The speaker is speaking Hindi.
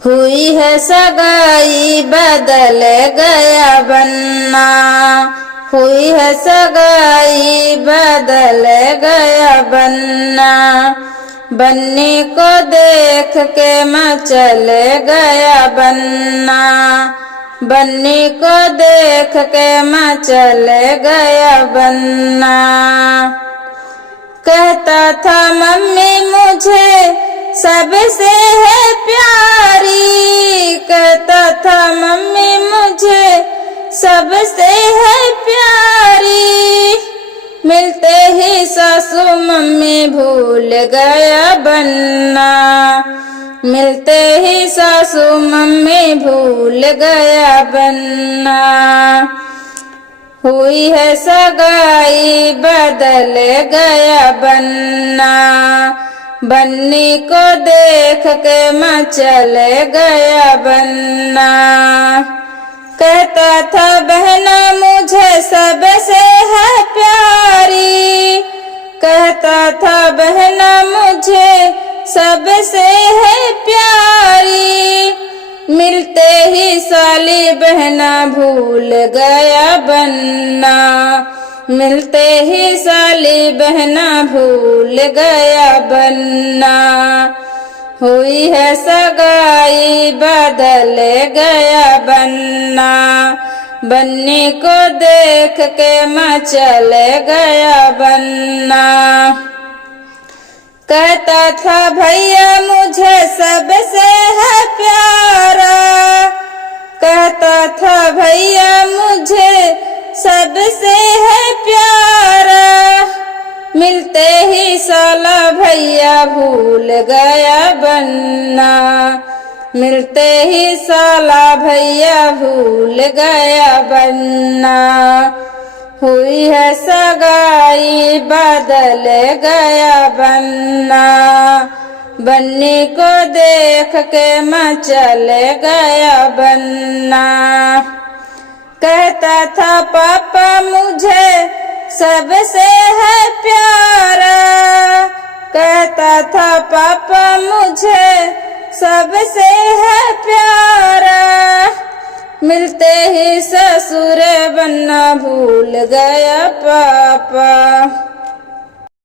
हुई है सगाई बदल गया बनना, हुई है सगाई बदल गया बनना। बन्नी को देख के मचल गया बनना, बन्नी को देख के मचल गया बनना। कहता था मम्मी मुझे सबसे है प्यारी, कहता था मम्मी मुझे सबसे है प्यारी। मिलते ही सासू मम्मी भूल गया बनना, मिलते ही सासू मम्मी भूल गया बनना। हुई है सगाई बदल गया बनना, बन्नी को देख के मचल गया बनना। कहता था बहना मुझे सबसे है प्यारी, कहता था बहना मुझे सबसे है प्यारी। मिलते ही साली बहना भूल गया बनना, मिलते ही साली बहना भूल गया बनना। हुई है सगाई बदल गया बनना, बन्नी को देख के मचल गया बनना। कहता था भैया मुझे सबसे है प्यारा, कहता था भैया मुझे सबसे है प्यारा। मिलते ही साला भैया भूल गया बनना, मिलते ही साला भैया भूल गया बनना। हुई है सगाई बदल गया बनना, बन्नी को देख के मचल गया बनना। कहता था पापा मुझे सबसे है प्यारा, कहता था पापा मुझे सबसे है प्यारा। मिलते ही ससुर बनना भूल गया पापा।